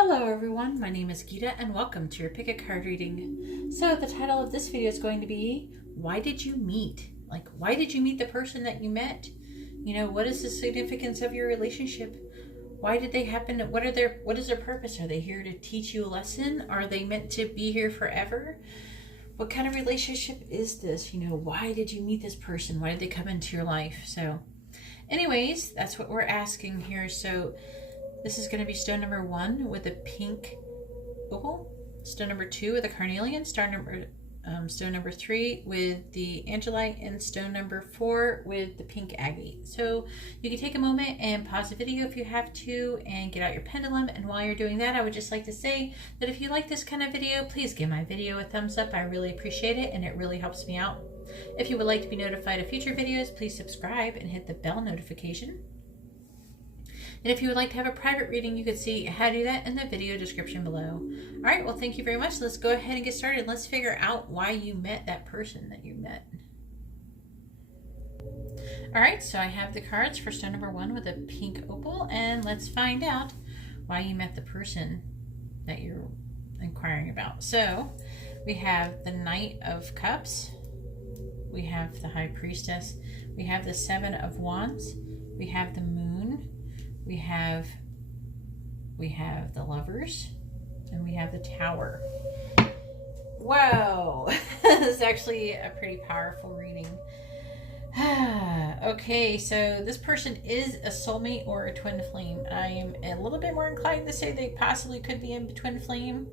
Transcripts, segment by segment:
Hello everyone, my name is Geeta and welcome to your pick a card reading. So the title of this video is going to be, why did you meet? Like, why did you meet the person that you met? You know, what is the significance of your relationship? Why did they happen? What is their purpose? Are they here to teach you a lesson? Are they meant to be here forever? What kind of relationship is this? You know, why did you meet this person? Why did they come into your life? So anyways, that's what we're asking here. So this is going to be stone number 1 with a pink opal, stone number 2 with a carnelian, stone number 3 with the angelite, and stone number 4 with the pink agate. So you can take a moment and pause the video if you have to and get out your pendulum. And while you're doing that, I would just like to say that if you like this kind of video, please give my video a thumbs up. I really appreciate it and it really helps me out. If you would like to be notified of future videos, please subscribe and hit the bell notification. And if you would like to have a private reading, you can see how to do that in the video description below. All right, well, thank you very much. Let's go ahead and get started. Let's figure out why you met that person that you met. All right, so I have the cards for stone number 1 with a pink opal, and let's find out why you met the person that you're inquiring about. So we have the Knight of Cups, we have the High Priestess, we have the 7 of Wands, we have the Moon, we have the Lovers, and we have the Tower. Whoa, this is actually a pretty powerful reading. Okay, so this person is a soulmate or a twin flame. I am a little bit more inclined to say they possibly could be in twin flame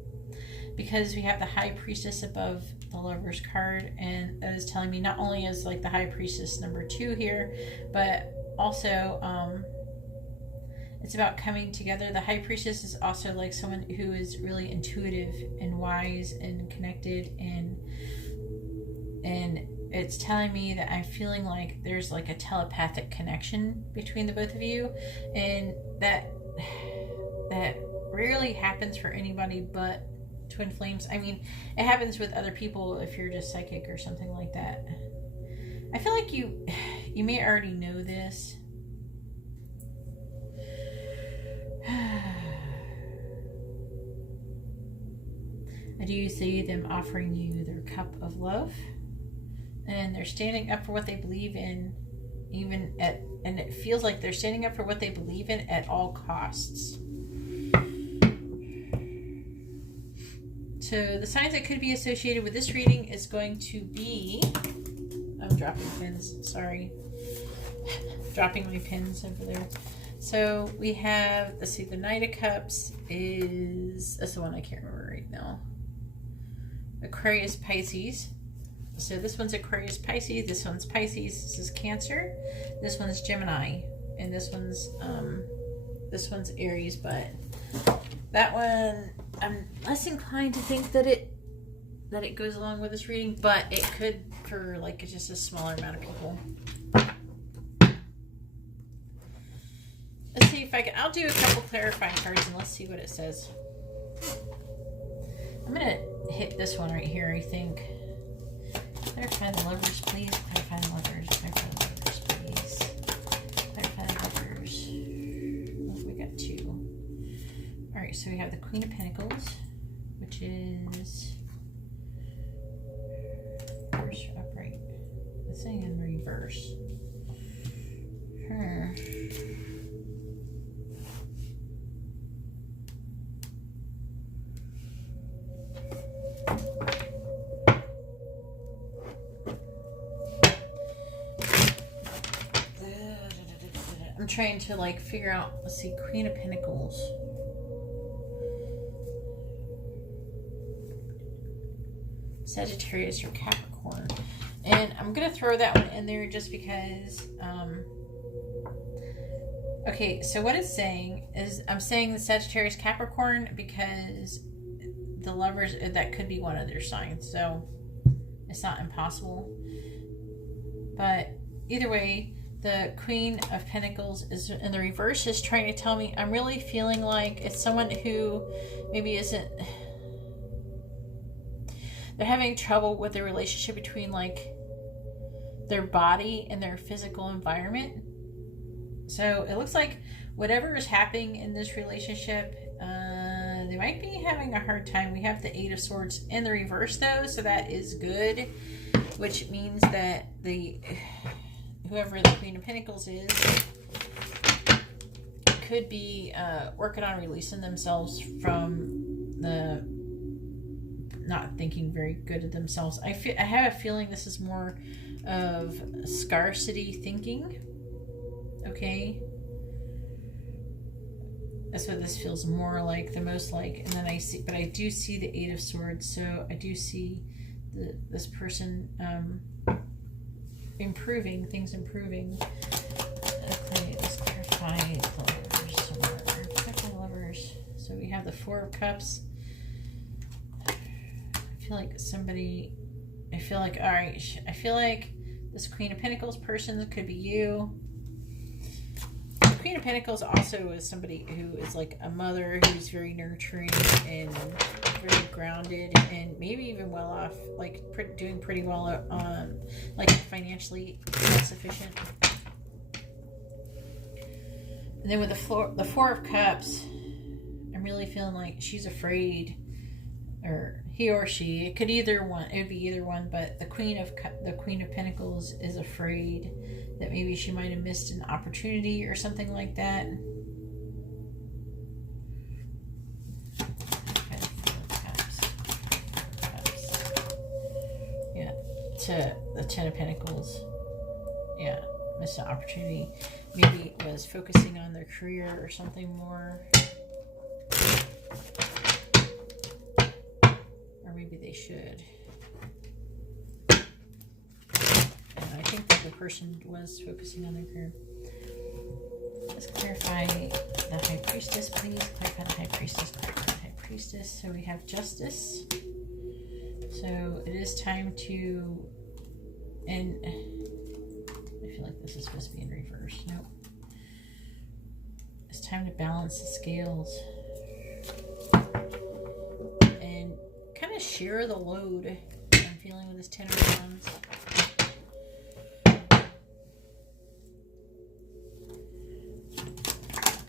because we have the High Priestess above the Lovers card, and that is telling me not only is like the High Priestess number 2 here, but also it's about coming together. The High Priestess is also like someone who is really intuitive and wise and connected, and it's telling me that I'm feeling like there's like a telepathic connection between the both of you, and that rarely happens for anybody but twin flames. I mean, it happens with other people if you're just psychic or something like that. I feel like you may already know this. I do see them offering you their cup of love, and they're standing up for what they believe in, and it feels like they're standing up for what they believe in at all costs. So the signs that could be associated with this reading is going to be, I'm dropping pins, sorry, dropping my pins over there. So we have, let's see, the Knight of Cups that's the one I can't remember right now. Aquarius, Pisces. So this one's Aquarius, Pisces. This one's Pisces. This is Cancer. This one's Gemini, and this one's Aries. But that one, I'm less inclined to think that it goes along with this reading, but it could for like just a smaller amount of people. Let's see if I can. I'll do a couple clarifying cards and let's see what it says. I'm gonna hit this one right here, I think. Clarify the Lovers, please. Clarify the Lovers. Clarify the Lovers, please. Clarify the Lovers. Oh, we got 2. All right, so we have the Queen of Pentacles, which is reverse or upright. This thing in reverse. I'm trying to like figure out, let's see, Queen of Pentacles. Sagittarius or Capricorn. And I'm going to throw that one in there just because, okay, so what it's saying is, I'm saying the Sagittarius Capricorn because the Lovers, that could be one of their signs. So it's not impossible. But either way, the Queen of Pentacles is in the reverse, is trying to tell me I'm really feeling like it's someone who maybe isn't, they're having trouble with the relationship between like their body and their physical environment. So it looks like whatever is happening in this relationship, They might be having a hard time. We have the Eight of Swords in the reverse though, so that is good, which means that whoever the Queen of Pentacles is could be working on releasing themselves from the not thinking very good of themselves. I have a feeling this is more of scarcity thinking. Okay. That's what this feels more like, the most like. And then but I do see the Eight of Swords, so I do see this person improving, things improving. Okay, let's clarify the lovers. So we have the Four of Cups. I feel like all right, I feel like this Queen of Pentacles person could be you. The Queen of Pentacles also is somebody who is like a mother who's very nurturing and very grounded and maybe even well off, like doing pretty well on like financially self-sufficient. And then with the Four of Cups, I'm really feeling like she's afraid, or he or she, it would be either one, but the Queen of Pentacles is afraid that maybe she might have missed an opportunity or something like that. Yeah, to the Ten of Pentacles. Yeah, missed an opportunity. Maybe it was focusing on their career or something more. Maybe they should. And I think that the person was focusing on their career. Let's clarify the High Priestess, please. Clarify the High Priestess. Clarify the High Priestess. So we have Justice. So it is time to, and I feel like this is supposed to be in reverse. Nope. It's time to balance the scales. Share the load I'm feeling with this Ten of Wands.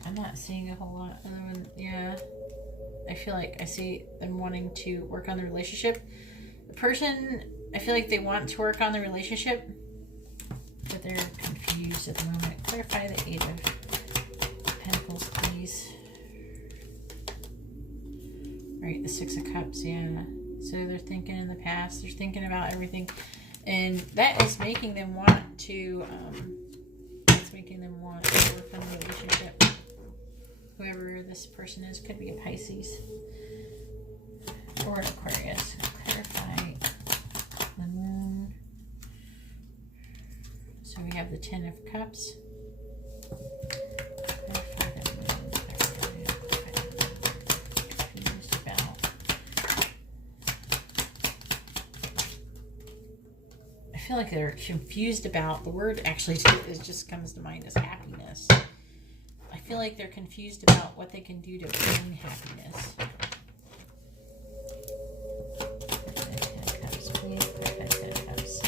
I'm not seeing a whole lot other than, yeah, I feel like I see them wanting to work on the relationship. The person, I feel like they want to work on the relationship, but they're confused at the moment. Clarify the Eight of Pentacles, please. All right, the Six of Cups, yeah. So they're thinking in the past, they're thinking about everything, and that is making them want to, work on the relationship. Whoever this person is could be a Pisces or an Aquarius. Clarify the Moon. So we have the Ten of Cups. I feel like they're confused about, the word actually just comes to mind as happiness. I feel like they're confused about what they can do to bring happiness. Ten of Cups, please. Ten of Cups.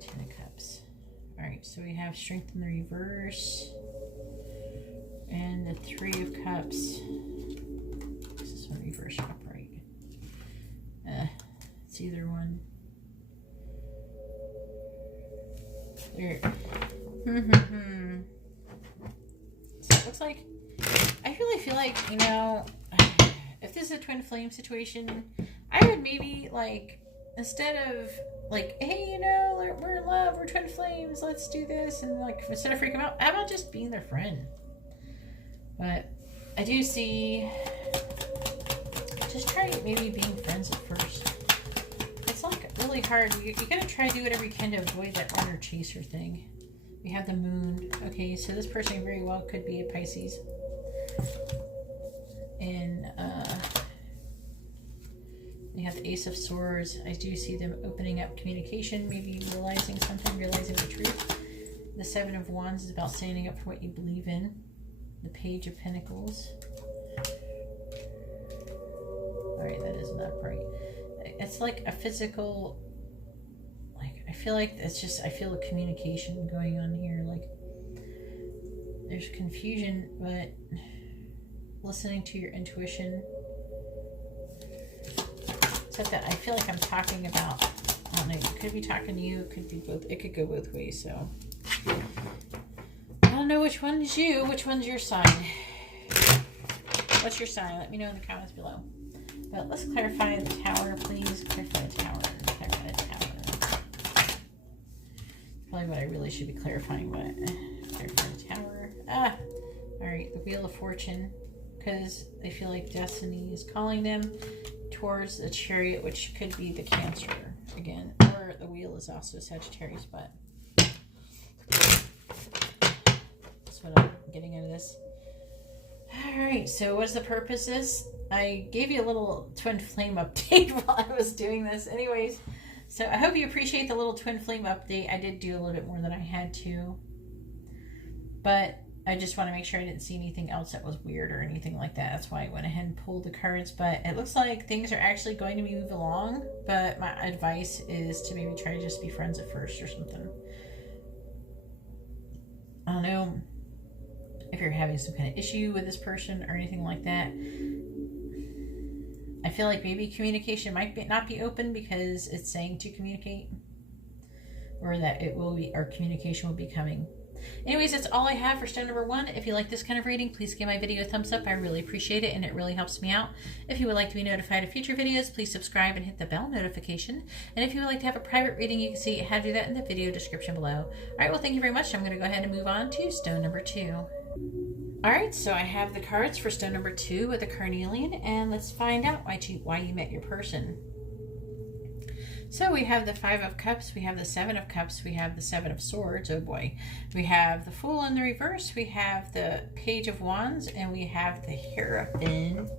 Ten of Cups. Alright, so we have Strength in the reverse. And the Three of Cups. This is one reverse or upright. It's either one. There. So it looks like, I really feel like, you know, if this is a twin flame situation, I would maybe, like, instead of like, hey, you know, we're in love, we're twin flames, let's do this, and like, instead of freaking out, how about just being their friend? But I do see, just try maybe being friends at first. It's like really hard. You gotta try to do whatever you can to avoid that runner chaser thing. We have the Moon. Okay, so this person very well could be a Pisces. And we have the Ace of Swords. I do see them opening up communication, maybe realizing something, realizing the truth. The Seven of Wands is about standing up for what you believe in. The Page of Pentacles. Alright, that is not right. It's like a physical, like, I feel like it's just, I feel a communication going on here. Like, there's confusion, but listening to your intuition. Except that I feel like I'm talking about, I don't know, it could be talking to you, it could be both, it could go both ways, so. I don't know which one is you, which one's your sign. What's your sign? Let me know in the comments below. But let's clarify the Tower, please. Clarify the Tower. Clarify the Tower. Probably what I really should be clarifying, but clarify the Tower. Ah! Alright, the Wheel of Fortune. Because they feel like destiny is calling them towards the Chariot, which could be the Cancer again. Or the Wheel is also Sagittarius, but that's what I'm getting into this. Alright, so what's the purpose of this? I gave you a little twin flame update while I was doing this. Anyways, so I hope you appreciate the little twin flame update. I did do a little bit more than I had to. But I just want to make sure I didn't see anything else that was weird or anything like that. That's why I went ahead and pulled the cards. But it looks like things are actually going to move along. But my advice is to maybe try to just be friends at first or something. I don't know if you're having some kind of issue with this person or anything like that. I feel like maybe communication might not be open because it's saying to communicate, or that it will be, or communication will be coming. Anyways, that's all I have for stone number 1. If you like this kind of reading, please give my video a thumbs up. I really appreciate it, and it really helps me out. If you would like to be notified of future videos, please subscribe and hit the bell notification. And if you would like to have a private reading, you can see how to do that in the video description below. All right, well, thank you very much. I'm going to go ahead and move on to stone number 2. All right, so I have the cards for stone number 2 with the carnelian, and let's find out why you met your person. So we have the 5 of Cups, we have the 7 of Cups, we have the 7 of Swords, oh boy. We have the Fool in the reverse, we have the Page of Wands, and we have the Hierophant.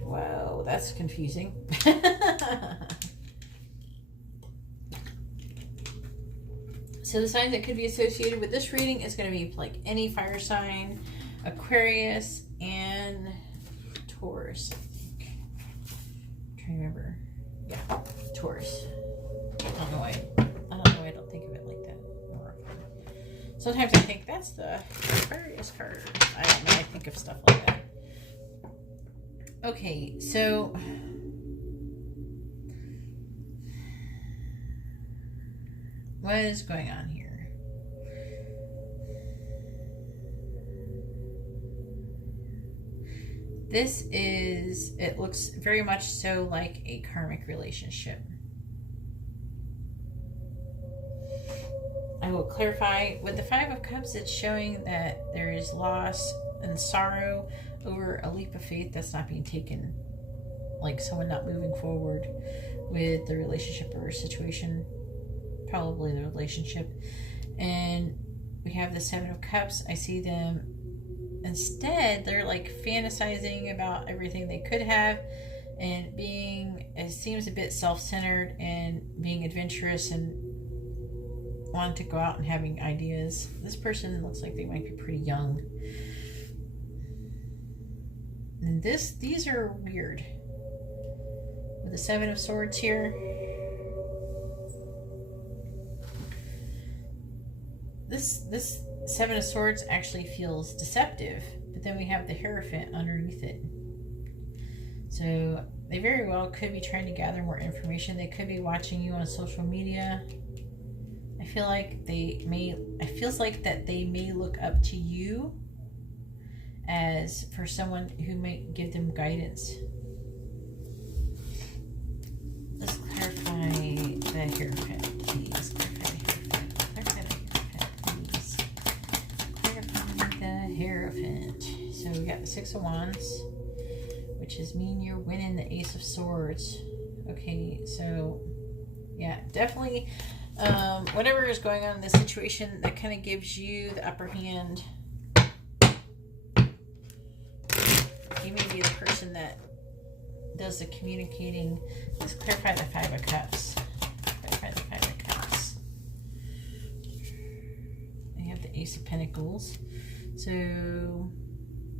Whoa, that's confusing. So the sign that could be associated with this reading is going to be like any fire sign, Aquarius, and Taurus, I think. I'm trying to remember. Yeah, Taurus. I don't know why I don't think of it like that more often. Sometimes I think that's the Aquarius card. I don't know, I think of stuff like that. Okay, so what is going on here? This is, it looks very much so like a karmic relationship. I will clarify. With the 5 of Cups, it's showing that there is loss and sorrow over a leap of faith that's not being taken. Like someone not moving forward with the relationship or situation. Probably the relationship. And we have the 7 of Cups. I see them instead, they're like fantasizing about everything they could have and being, it seems a bit self-centered and being adventurous and wanting to go out and having ideas. This person looks like they might be pretty young. And these are weird. With the 7 of Swords here. This 7 of Swords actually feels deceptive, but then we have the Hierophant underneath it. So they very well could be trying to gather more information. They could be watching you on social media. I feel like it feels like that they may look up to you as for someone who might give them guidance. Let's clarify the Hierophant, please. Hierophant. So we got the 6 of Wands, which is mean you're winning the Ace of Swords. Okay, so yeah, definitely whatever is going on in this situation, that kind of gives you the upper hand. You may be the person that does the communicating. Let's clarify the 5 of Cups. Clarify the 5 of Cups. You have the Ace of Pentacles. So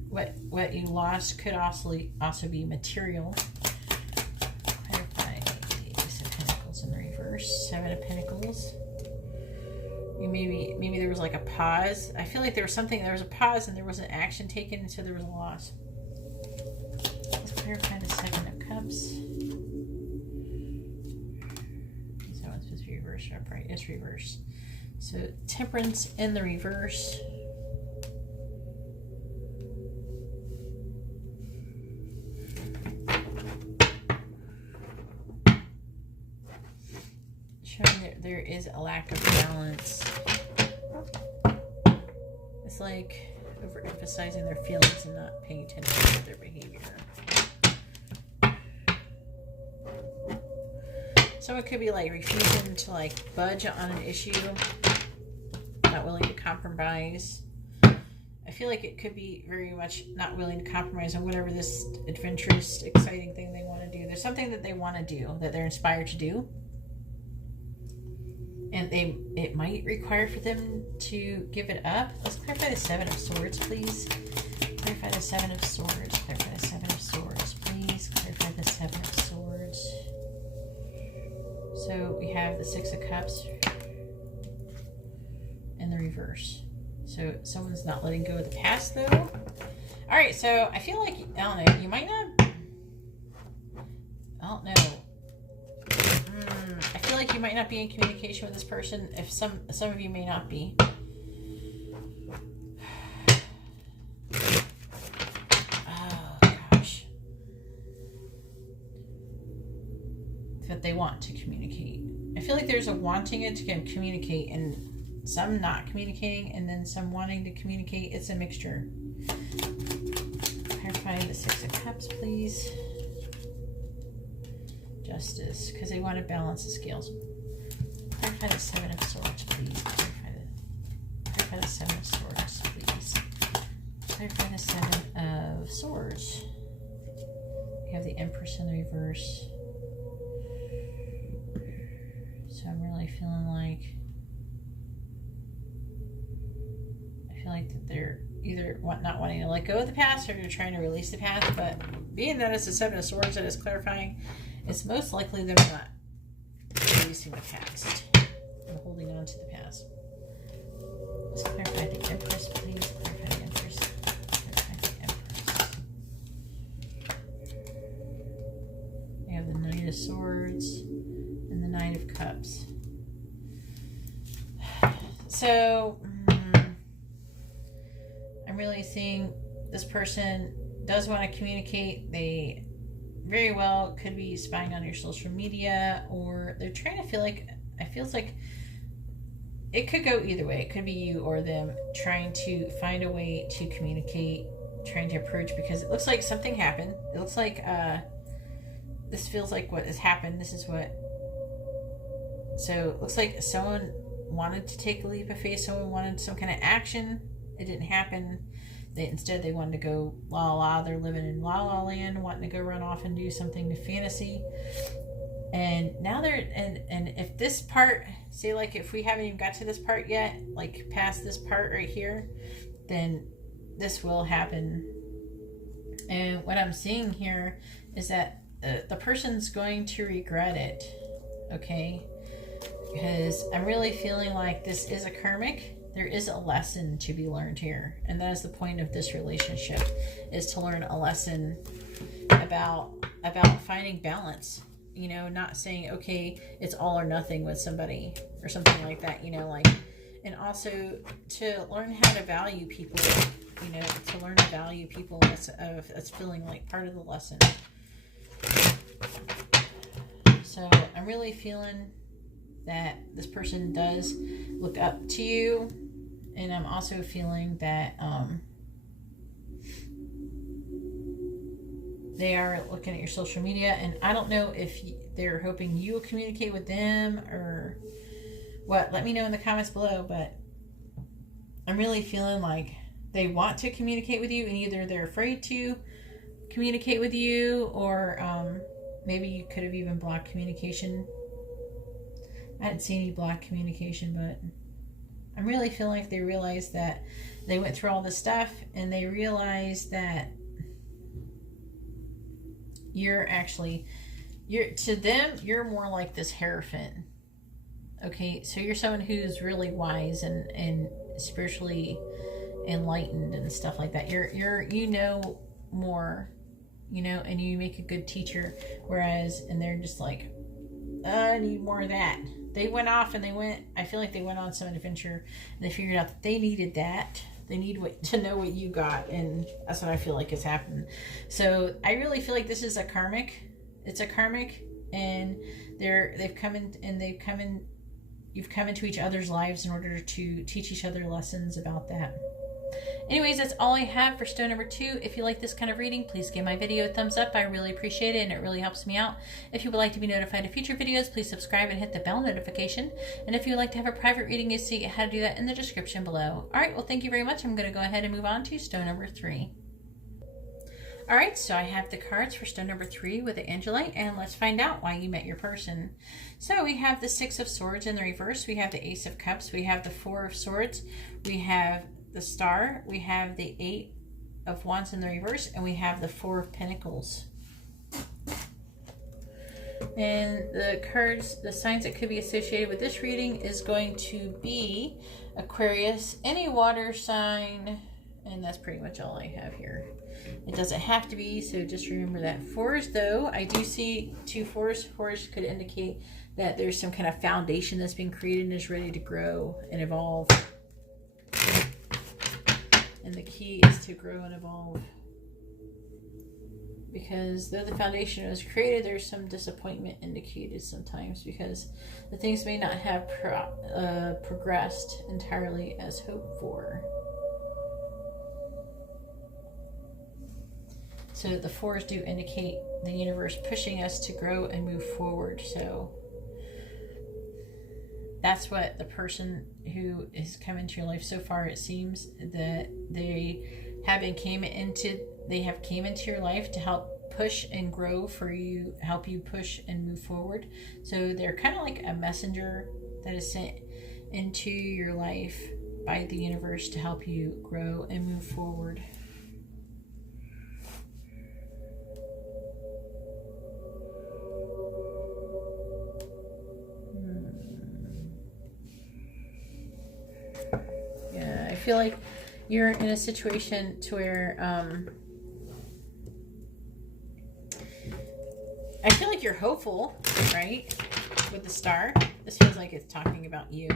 what you lost could also be material. Clarify the Ace of Pentacles in reverse. 7 of Pentacles. maybe there was like a pause. I feel like there was a pause and there was an action taken, and so there was a loss. Let's clarify the Seven of Cups. So it's supposed to be reversed or upright. It's reversed. So Temperance in the reverse. Showing that there is a lack of balance. It's like overemphasizing their feelings and not paying attention to their behavior. Someone could be like refusing to like budge on an issue, not willing to compromise. I feel like it could be very much not willing to compromise on whatever this adventurous, exciting thing they want to do. There's something that they want to do, that they're inspired to do. And it might require for them to give it up. Let's clarify the Seven of Swords, please. Clarify the Seven of Swords. Clarify the Seven of Swords, please. Clarify the Seven of Swords. So we have the Six of Cups in the reverse. So someone's not letting go of the past, though. All right, so I feel like, I don't know, you might not, I don't know. I feel like you might not be in communication with this person. If some of you may not be. Oh gosh. That they want to communicate. I feel like there's a wanting it to communicate and some not communicating and then some wanting to communicate. It's a mixture. Clarify the Six of Cups, please. Justice, because they want to balance the scales. Clarify the Seven of Swords, please. Clarify the Seven of Swords, please. Clarify the Seven of Swords. We have the Empress in the reverse. So I'm really feeling like, I feel like that they're either not wanting to let go of the past or they're trying to release the past, but being that it's the Seven of Swords that is clarifying, it's most likely they're not releasing the past and holding on to the past. Let's clarify the Empress, please. Clarify the Empress. Clarify the Empress. We have the Knight of Swords and the Knight of Cups. So, I'm really seeing this person does want to communicate. They very well could be spying on your social media, or they're trying to feel like, it feels like it could go either way. It could be you or them trying to find a way to communicate, trying to approach, because it looks like something happened. It looks like this feels like what has happened. This is what, so it looks like someone wanted to take a leap of faith. Someone wanted some kind of action. It didn't happen. Instead, they wanted to go la la. They're living in la la land, wanting to go run off and do something to fantasy. And now they're, and if this part, say like if we haven't even got to this part yet, like past this part right here, then this will happen. And what I'm seeing here is that the person's going to regret it, okay? Because I'm really feeling like this is a karmic. There is a lesson to be learned here. And that is the point of this relationship, is to learn a lesson about finding balance. You know, not saying, okay, it's all or nothing with somebody or something like that, you know, like, and also to learn how to value people, you know, to learn to value people. That's feeling like part of the lesson. So I'm really feeling that this person does look up to you, and I'm also feeling that they are looking at your social media, and I don't know if they're hoping you will communicate with them or what. Let me know in the comments below, but I'm really feeling like they want to communicate with you, and either they're afraid to communicate with you, or maybe you could have even blocked communication. I didn't see any blocked communication, but I'm really feeling like they realized that they went through all this stuff, and they realized that to them, you're more like this Hierophant, Okay, so you're someone who's really wise and spiritually enlightened and stuff like that. You know more, you know, and you make a good teacher. Whereas, and they're just like, I need more of that. They went off and I feel like they went on some adventure and they figured out that they needed that. They need to know what you got, and that's what I feel like has happened. So I really feel like this is a karmic. It's a karmic, and you've come into each other's lives in order to teach each other lessons about that. Anyways, that's all I have for stone number 2. If you like this kind of reading, please give my video a thumbs up. I really appreciate it, and it really helps me out. If you would like to be notified of future videos, please subscribe and hit the bell notification. And if you would like to have a private reading, you see how to do that in the description below. All right, well, thank you very much. I'm going to go ahead and move on to stone number 3. All right, so I have the cards for stone number 3 with the Angelite, and let's find out why you met your person. So we have the 6 of Swords in the reverse. We have the Ace of Cups. We have the 4 of Swords. We have the Star. We have the 8 of Wands in the reverse, and we have the 4 of Pentacles. And the cards, the signs that could be associated with this reading is going to be Aquarius, any water sign, and that's pretty much all I have here. It doesn't have to be, so just remember that. 4s, though, I do see 2 4s. 4s could indicate that there's some kind of foundation that's being created and is ready to grow and evolve. And the key is to grow and evolve. Because though the foundation was created, there's some disappointment indicated sometimes because the things may not have progressed entirely as hoped for. So the 4s do indicate the universe pushing us to grow and move forward. So that's what the person who has come into your life so far, it seems that they came into your life to help push and grow for you, help you push and move forward. So they're kind of like a messenger that is sent into your life by the universe to help you grow and move forward. Yeah, I feel like you're in a situation to where I feel like you're hopeful, right? With the Star, this feels like it's talking about you.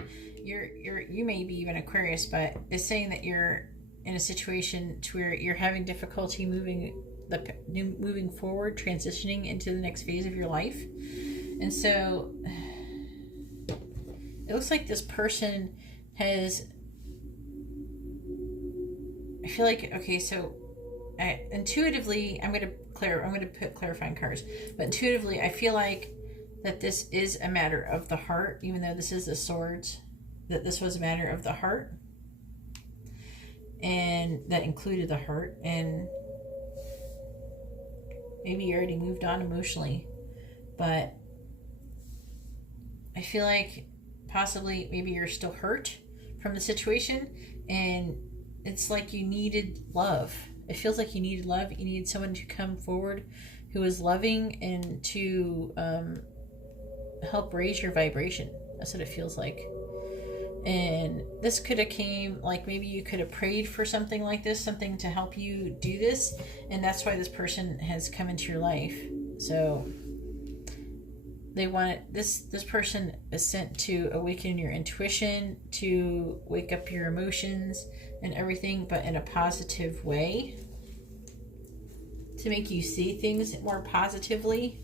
You may be even Aquarius, but it's saying that you're in a situation to where you're having difficulty moving forward, transitioning into the next phase of your life. And so it looks like this person has, I feel like, okay, so intuitively, I'm going to put clarifying cards, but intuitively, I feel like that this is a matter of the heart, even though this is the Swords, that this was a matter of the heart, and that included the heart, and maybe you already moved on emotionally, but I feel like possibly maybe you're still hurt from the situation, and it's like you needed love. It feels like you needed love. You needed someone to come forward who is loving and to help raise your vibration. That's what it feels like. And this could have came, like maybe you could have prayed for something like this, something to help you do this. And that's why this person has come into your life. So they want this person is sent to awaken your intuition, to wake up your emotions and everything, but in a positive way, to make you see things more positively.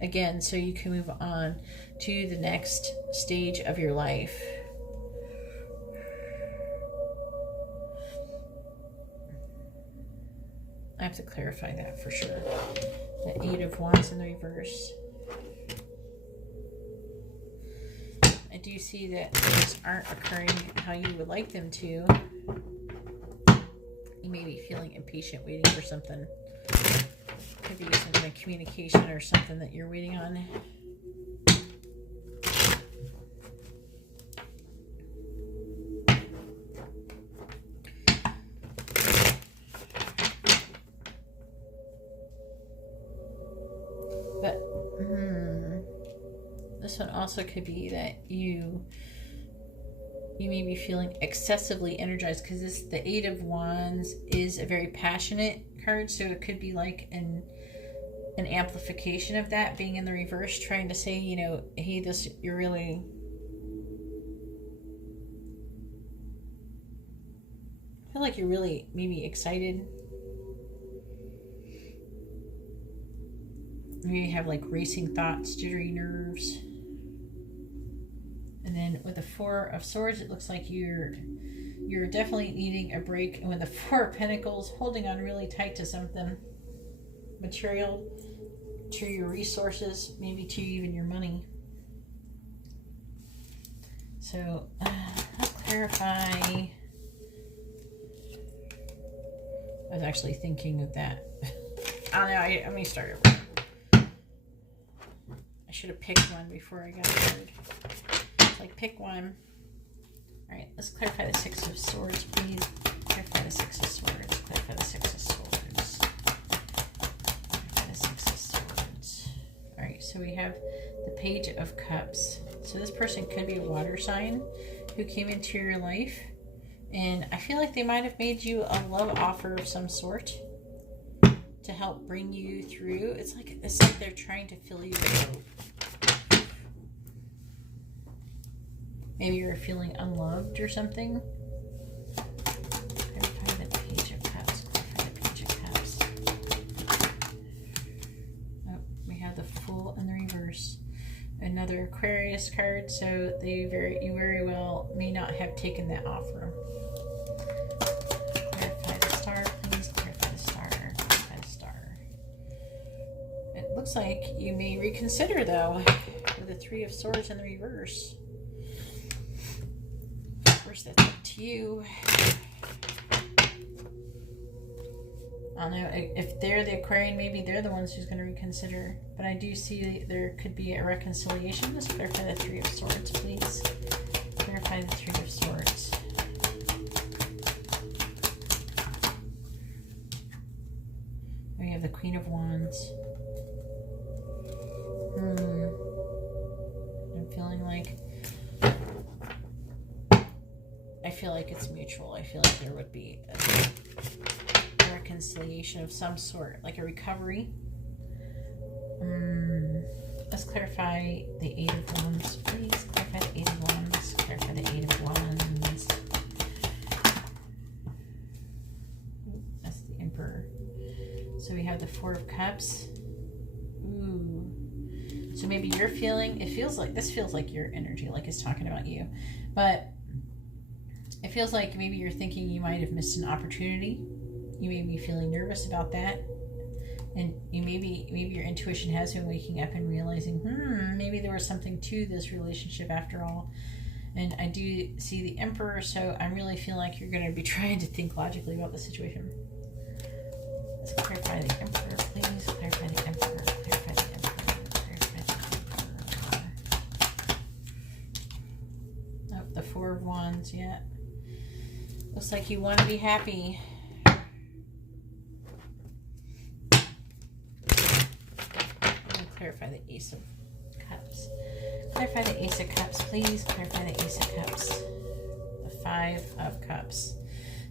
Again, so you can move on to the next stage of your life. I have to clarify that for sure. The 8 of Wands in the reverse. I do see that things aren't occurring how you would like them to. You may be feeling impatient, waiting for something. Could be some kind of communication or something that you're waiting on. But, This one also could be that you may be feeling excessively energized, because the Eight of Wands is a very passionate card, so it could be like an amplification of that being in the reverse, trying to say, you know, hey, you're really, I feel like you're really maybe excited. Maybe you have like racing thoughts, jittery nerves. And then with the Four of Swords, it looks like you're definitely needing a break. And with the Four of Pentacles, holding on really tight to something material, to your resources, maybe to even your money. So let's clarify. I was actually thinking of that. I don't know. Let me start over. I should have picked one before I got started. Like, pick one. All right, let's clarify the Six of Swords, please. Clarify the Six of Swords. Clarify the Six of Swords. Clarify the Six of Swords. All right, so we have the Page of Cups. So this person could be a water sign who came into your life, and I feel like they might have made you a love offer of some sort to help bring you through. It's like they're trying to fill you with hope. Maybe you're feeling unloved or something. Clarify the Page of Cups. Clarify the Page of Cups. Oh, we have the Fool in the reverse. Another Aquarius card, so you very well may not have taken that offer. Clarify the Star, please. Clarify the Star. Clarify the Star. It looks like you may reconsider, though, with the Three of Swords in the reverse. That's up to you. I don't know if they're the Aquarian, maybe they're the ones who's going to reconsider, but I do see there could be a reconciliation. Let's clarify the Three of Swords, please. Clarify the Three of Swords. We have the Queen of Wands. I'm feeling like, I feel like it's mutual. I feel like there would be a reconciliation of some sort, like a recovery. Let's clarify the Eight of Wands, please. Clarify the Eight of Wands. Clarify the Eight of Wands. That's the Emperor. So we have the Four of Cups. Ooh. So maybe you're feeling, this feels like your energy, like it's talking about you. But it feels like maybe you're thinking you might have missed an opportunity. You may be feeling nervous about that. And maybe your intuition has been waking up and realizing, maybe there was something to this relationship after all. And I do see the Emperor, so I really feel like you're going to be trying to think logically about the situation. Let's clarify the Emperor, please. Clarify the Emperor. Clarify the Emperor. Clarify the Emperor. Oh, the Four of Wands, yeah. Looks like you want to be happy. Clarify the Ace of Cups. Clarify the Ace of Cups, please. Clarify the Ace of Cups. The Five of Cups.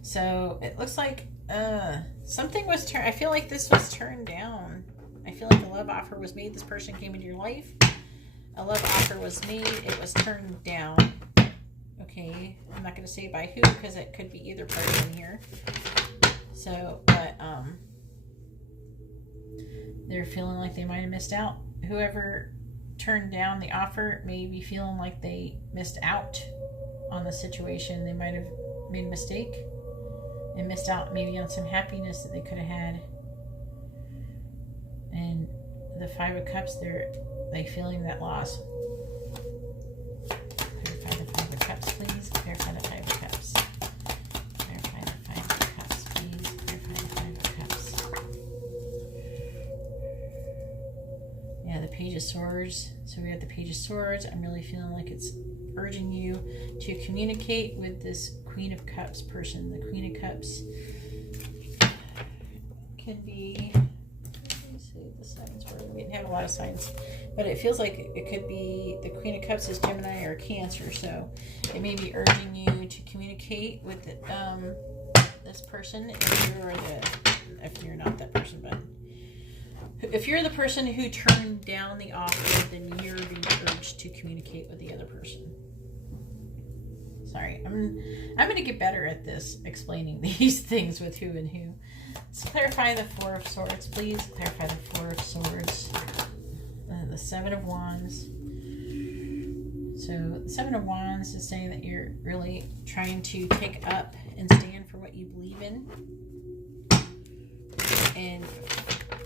So it looks like something was turned. I feel like this was turned down. I feel like a love offer was made. This person came into your life. A love offer was made. It was turned down. Okay, I'm not going to say by who, because it could be either party in here. So, but they're feeling like they might have missed out. Whoever turned down the offer may be feeling like they missed out on the situation. They might have made a mistake and missed out maybe on some happiness that they could have had. And the Five of Cups, they feeling that loss. Clarify the Five of Cups, please. Clarify the Five of Cups. Clarify the Five of Cups, please. Clarify the Five of Cups. Yeah, the Page of Swords. So we have the Page of Swords. I'm really feeling like it's urging you to communicate with this Queen of Cups person. The Queen of Cups can be, let me see the signs where we didn't have a lot of signs. But it feels like it could be the Queen of Cups is Gemini or Cancer, so it may be urging you to communicate with this person if you're not that person, but if you're the person who turned down the offer, then you're being urged to communicate with the other person. Sorry, I'm going to get better at this, explaining these things with who and who. Let's clarify the Four of Swords, please. Clarify the Four of Swords. The Seven of Wands. So the Seven of Wands is saying that you're really trying to take up and stand for what you believe in.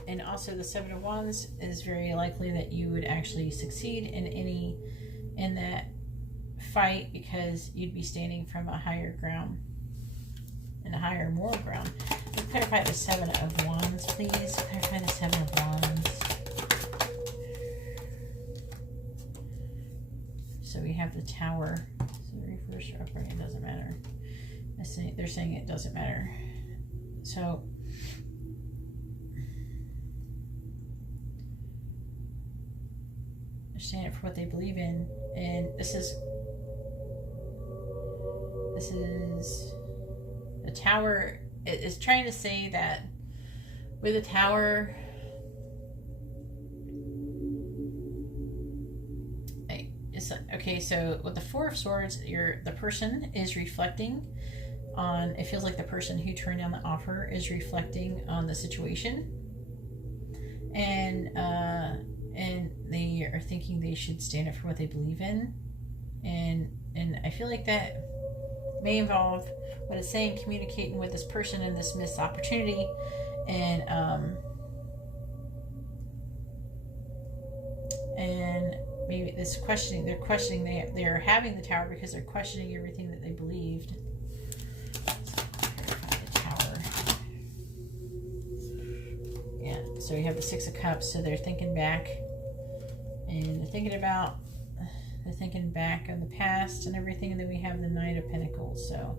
And also the Seven of Wands is very likely that you would actually succeed in that fight, because you'd be standing from a higher ground and a higher moral ground. Let's clarify the Seven of Wands, please. Clarify the Seven of Wands. So we have the Tower. So reverse or upright, it doesn't matter. They're saying it doesn't matter. So they're saying it for what they believe in, and this is the Tower. It is trying to say that with the Tower, okay, so with the Four of Swords, the person is reflecting on, it feels like the person who turned down the offer is reflecting on the situation, and they are thinking they should stand up for what they believe in, and I feel like that may involve what it's saying, communicating with this person in this missed opportunity, and maybe this questioning, they're having the Tower because they're questioning everything that they believed. The Tower. Yeah, so you have the Six of Cups, so they're thinking back, and they're thinking back on the past and everything, and then we have the Knight of Pentacles, so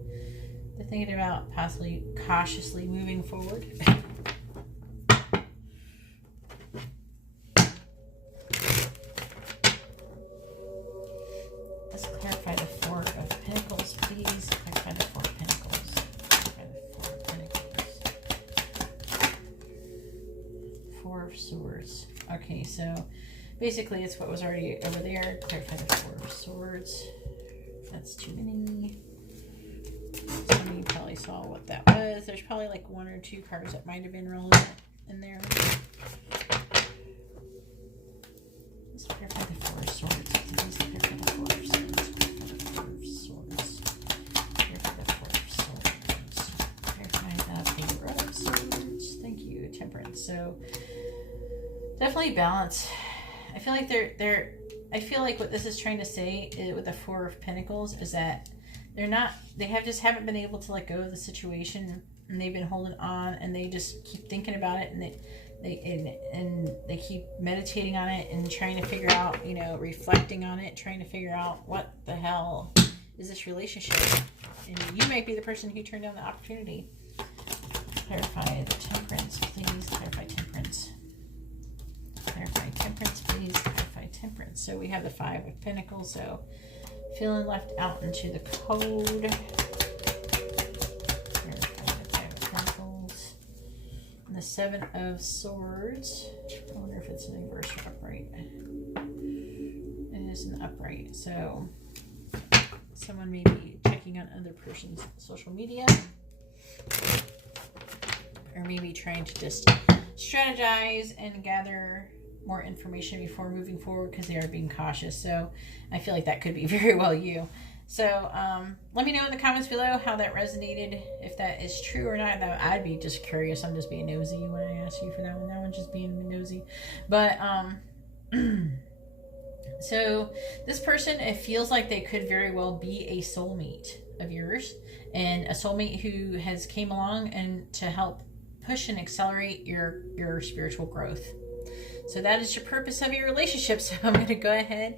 they're thinking about possibly cautiously moving forward. Let's clarify the Four of Pentacles, please. Clarify the Four of Pentacles. Clarify the Four of Pentacles. Four of Swords. Okay, so basically it's what was already over there. Clarify the Four of Swords. That's too many. Some of you probably saw what that was. There's probably like one or two cards that might have been relevant in there. Let's clarify the Four of Swords. Please clarify the Four of Swords. Clarify the Four of Swords. Clarify the Four of Swords. Clarify the Four of Swords. Thank you. Temperance. So definitely balance. I feel like I feel like what this is trying to say with the Four of Pentacles is that they just haven't been able to let go of the situation, and they've been holding on, and they just keep thinking about it, and they keep meditating on it and trying to figure out, reflecting on it, trying to figure out what the hell is this relationship. And you might be the person who turned down the opportunity. Clarify the Temperance, please. Clarify Temperance. Clarify Temperance, please. Clarify Temperance. So we have the Five of Pentacles, so feeling left out into the cold. Clarify the Five of Pentacles. And the Seven of Swords. I wonder if it's in reverse or upright. It is an upright. So someone may be checking on other person's social media, or maybe trying to just strategize and gather more information before moving forward, because they are being cautious. So I feel like that could be very well you. So let me know in the comments below how that resonated, if that is true or not. I'd be just curious. I'm just being nosy when I asked you for that one. That one's just being nosy. But so this person, it feels like they could very well be a soulmate of yours, and a soulmate who has came along and to help push and accelerate your spiritual growth. So that is your purpose of your relationship. So I'm going to go ahead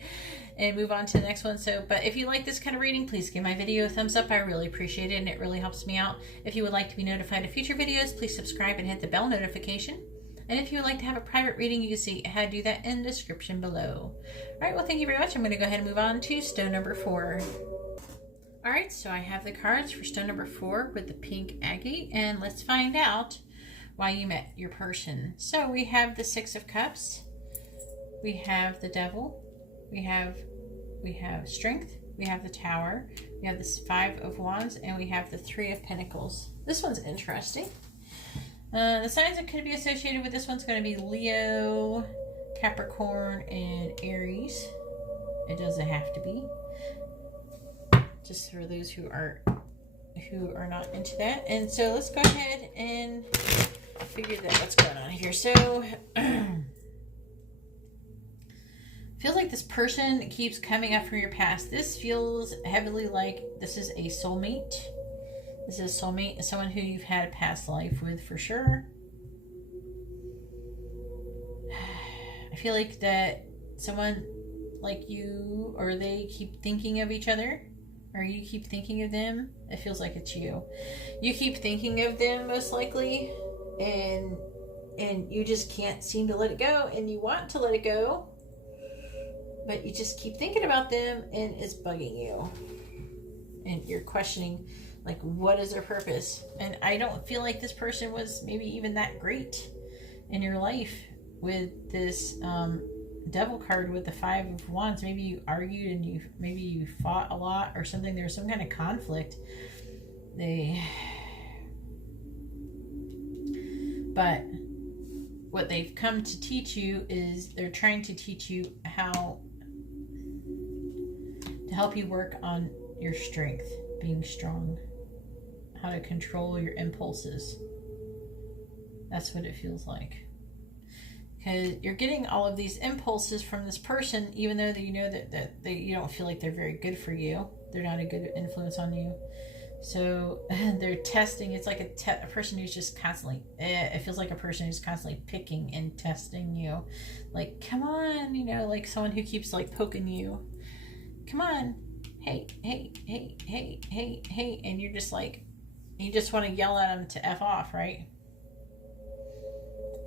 and move on to the next one. But if you like this kind of reading, please give my video a thumbs up. I really appreciate it, and it really helps me out. If you would like to be notified of future videos, please subscribe and hit the bell notification. And if you would like to have a private reading, you can see how to do that in the description below. All right, well, thank you very much. I'm going to go ahead and move on to stone number 4. All right, so I have the cards for stone number 4 with the pink agate, and let's find out why you met your person. So we have the 6 of Cups, we have the Devil, we have Strength, we have the Tower, we have the 5 of Wands, and we have the 3 of Pentacles. This one's interesting. The signs that could be associated with this one's going to be Leo, Capricorn, and Aries. It doesn't have to be. Just for those who are not into that. And so let's go ahead and figure that what's going on here. So feels like this person keeps coming up from your past. This feels heavily like this is a soulmate. This is a soulmate, someone who you've had a past life with for sure. I feel like that someone like you or they keep thinking of each other, or you keep thinking of them. It feels like it's you. You keep thinking of them most likely, and you just can't seem to let it go, and you want to let it go, but you just keep thinking about them and it's bugging you. And you're questioning, like, what is their purpose? And I don't feel like this person was maybe even that great in your life with this Devil card with the 5 of Wands. Maybe you argued and maybe you fought a lot or something. There was some kind of conflict. But what they've come to teach you is they're trying to teach you how to help you work on your strength, being strong, how to control your impulses. That's what it feels like. Because you're getting all of these impulses from this person, even though you know that you don't feel like they're very good for you. They're not a good influence on you. So they're testing. It's like a person who's just constantly, it feels like a person who's constantly picking and testing you. Like, come on, like someone who keeps like poking you. Come on. Hey. And you're just like, you just want to yell at them to F off, right?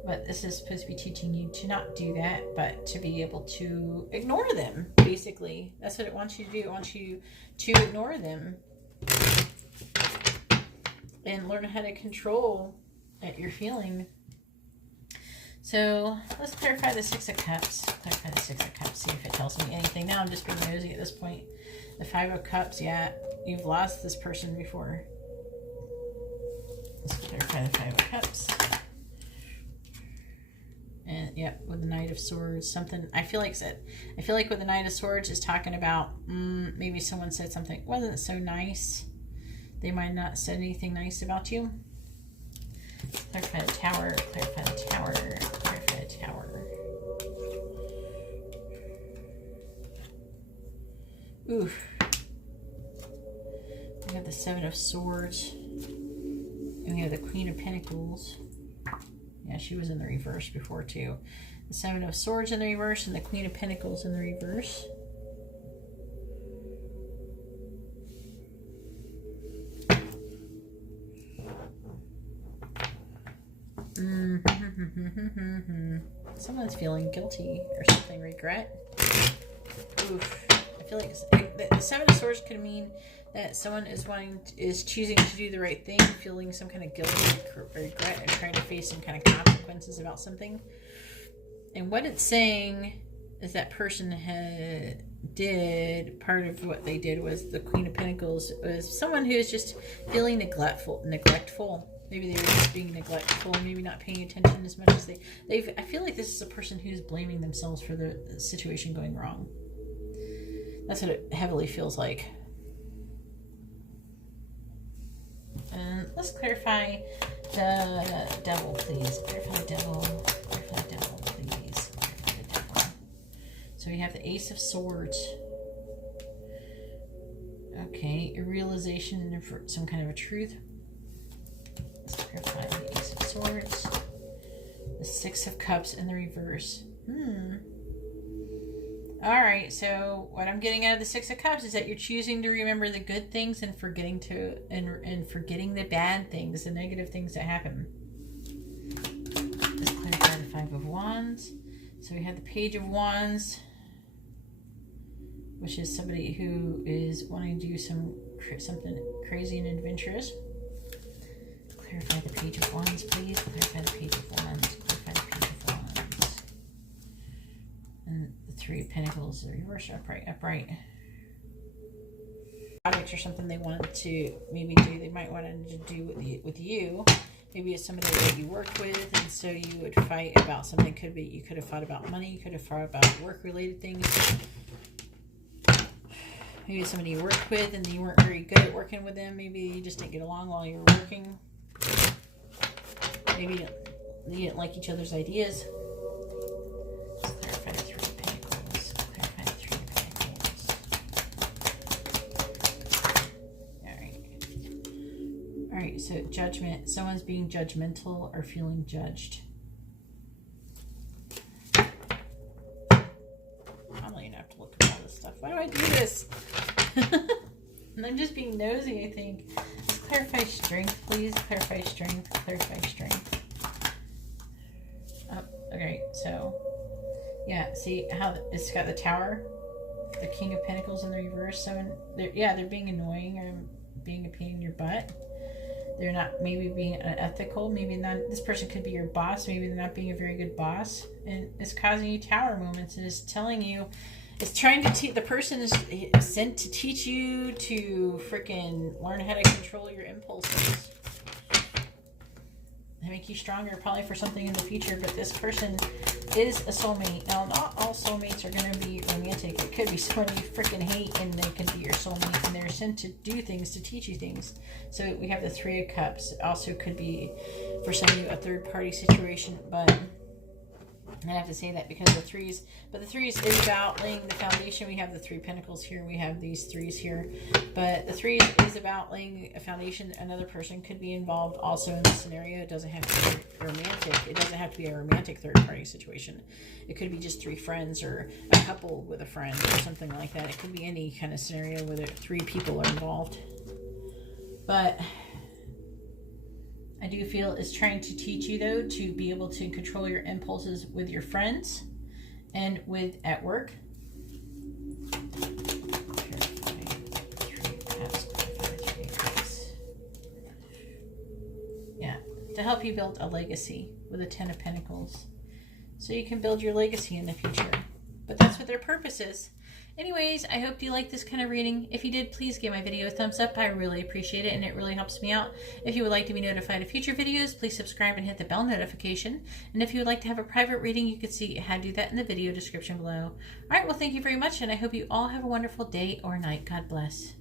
But this is supposed to be teaching you to not do that, but to be able to ignore them, basically. That's what it wants you to do. It wants you to ignore them and learn how to control what you're feeling. So let's clarify the 6 of Cups. Clarify the 6 of Cups, see if it tells me anything. Now I'm just being nosy at this point. The 5 of Cups, yeah, you've lost this person before. Let's clarify the 5 of Cups. And yeah, with the Knight of Swords, something I feel like with the Knight of Swords is talking about maybe someone said something wasn't so nice. They might not said anything nice about you. Clarify the Tower, clarify the Tower, clarify the Tower. Oof. We have the 7 of Swords. And we have the Queen of Pentacles. Yeah, she was in the reverse before too. The 7 of Swords in the reverse and the Queen of Pentacles in the reverse. Someone's feeling guilty or something, regret. Oof. I feel like the 7 of Swords could mean that someone is choosing to do the right thing, feeling some kind of guilt or regret, and trying to face some kind of consequences about something. And what it's saying is that person part of what they did was the Queen of Pentacles was someone who is just feeling neglectful. Maybe they were just being neglectful, maybe not paying attention as much as they've. I feel like this is a person who's blaming themselves for the situation going wrong. That's what it heavily feels like. And let's clarify the Devil, please. Clarify the Devil. Clarify the Devil, please. Clarify the Devil. So we have the Ace of Swords. Okay, a realization of some kind of a truth. Let's clarify the Ace of Swords. The 6 of Cups in the reverse. Alright, so what I'm getting out of the 6 of Cups is that you're choosing to remember the good things and forgetting the bad things, the negative things that happen. Let's clarify Five of Wands. So we have the Page of Wands, which is somebody who is wanting to do something crazy and adventurous. Clarify the Page of Wands, please. Clarify the Page of Wands. Clarify the Page of Wands. And the Three of Pentacles, the reverse, upright. Project or something they wanted to maybe do, they might want to do with you. Maybe it's somebody that you worked with, and so you would fight about something. Could be you could have fought about money, you could have fought about work-related things. Maybe it's somebody you worked with and you weren't very good at working with them. Maybe you just didn't get along while you were working. Maybe you didn't like each other's ideas. Clarify the Three of Pentacles. Clarify the Three of Pentacles. Alright, so judgment. Someone's being judgmental or feeling judged. I'm letting you have to look at all this stuff. Why do I do this? And I'm just being nosy, I think. Just clarify strength, please. Clarify strength. Clarify strength. Oh, okay, so yeah, see how it's got the Tower, the King of Pentacles in the reverse. They're being annoying or being a pain in your butt. They're not maybe being unethical. Maybe not. This person could be your boss. Maybe they're not being a very good boss, and it's causing you Tower moments. And it's telling you, it's trying to teach. The person is sent to teach you to freaking learn how to control your impulses. They make you stronger, probably for something in the future. But this person is a soulmate. Now, not all soulmates are going to be romantic. It could be someone you freaking hate, and they can be your soulmate, and they're sent to do things, to teach you things. So we have the Three of Cups. It also could be for some of you a third-party situation, but I have to say that because the threes, but the threes is about laying the foundation. We have the Three of Pentacles here. We have these threes here, but the threes is about laying a foundation. Another person could be involved also in this scenario. It doesn't have to be romantic. It doesn't have to be a romantic third-party situation. It could be just three friends or a couple with a friend or something like that. It could be any kind of scenario where three people are involved. But I do feel it's trying to teach you, though, to be able to control your impulses with your friends and at work. Yeah, to help you build a legacy with the Ten of Pentacles. So you can build your legacy in the future. But that's what their purpose is. Anyways, I hope you like this kind of reading. If you did, please give my video a thumbs up. I really appreciate it, and it really helps me out. If you would like to be notified of future videos, please subscribe and hit the bell notification. And if you would like to have a private reading, you can see how to do that in the video description below. All right, well, thank you very much, and I hope you all have a wonderful day or night. God bless.